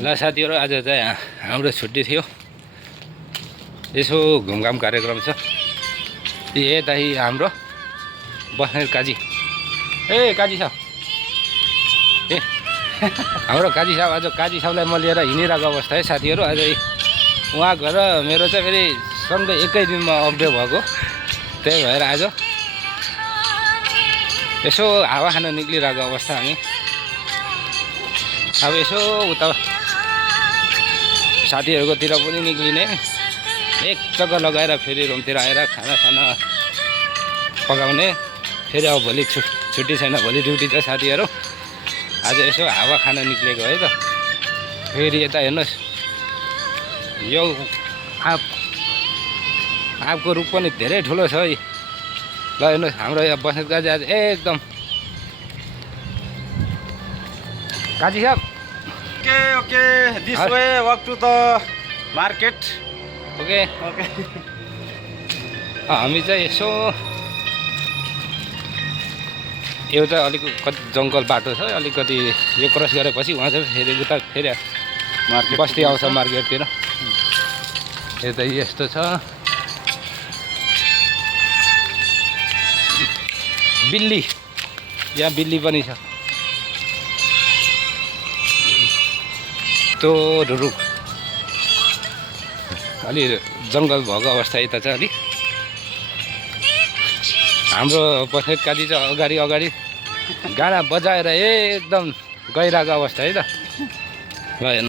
ल साथीहरू, आज चाहिँ हाम्रो छुट्टी थियो। यसो घुमघाम कार्यक्रम छ। यता हाम्रो बस्ने काजी, काजी साहब, हाम्रो काजी साहब, आज काजी साहबलाई म लिएर हिँडिरहेको अवस्था है साथीहरू। आज उहाँ गएर मेरो चाहिँ फेरि सँगै एकै दिनमा अपडेट भएको, त्यही भएर आज यसो हावा खान निक्लिरहेको अवस्था हामी। अब यसो उता साथीहरूकोतिर पनि निक्लिने, एक चक्कर लगाएर फेरि रुमतिर आएर खानासाना पकाउने। फेरि अब भोलि छुट्टी छैन, भोलि ड्युटी छ साथीहरू। आज यसो हावा खान निक्लेको है त। फेरि यता हेर्नुहोस्, यो आँपको रुख पनि धेरै ठुलो छ है। ल हेर्नुहोस्, हाम्रो यहाँ बस्नेत काजी आज एकदम। काजी साहब, Okay, this way walk to the market. Okay. Okay. हामी चाहिँ यसो एउटा अलिकति जङ्गल बाटो छ, अलिकति यो क्रस गरेपछि उहाँ चाहिँ फेरि उता फेरि Market. बस्ती आउँछ मार्केटतिर। यता यस्तो छ। बिल्ली, यहाँ बिल्ली पनि छ। त्यो रुख अलि जङ्गल भएको अवस्था यता चाहिँ अलिक। हाम्रो बस्नेत काजी चाहिँ अगाडि अगाडि गाना बजाएर एकदम गइरहेको अवस्था है त। ल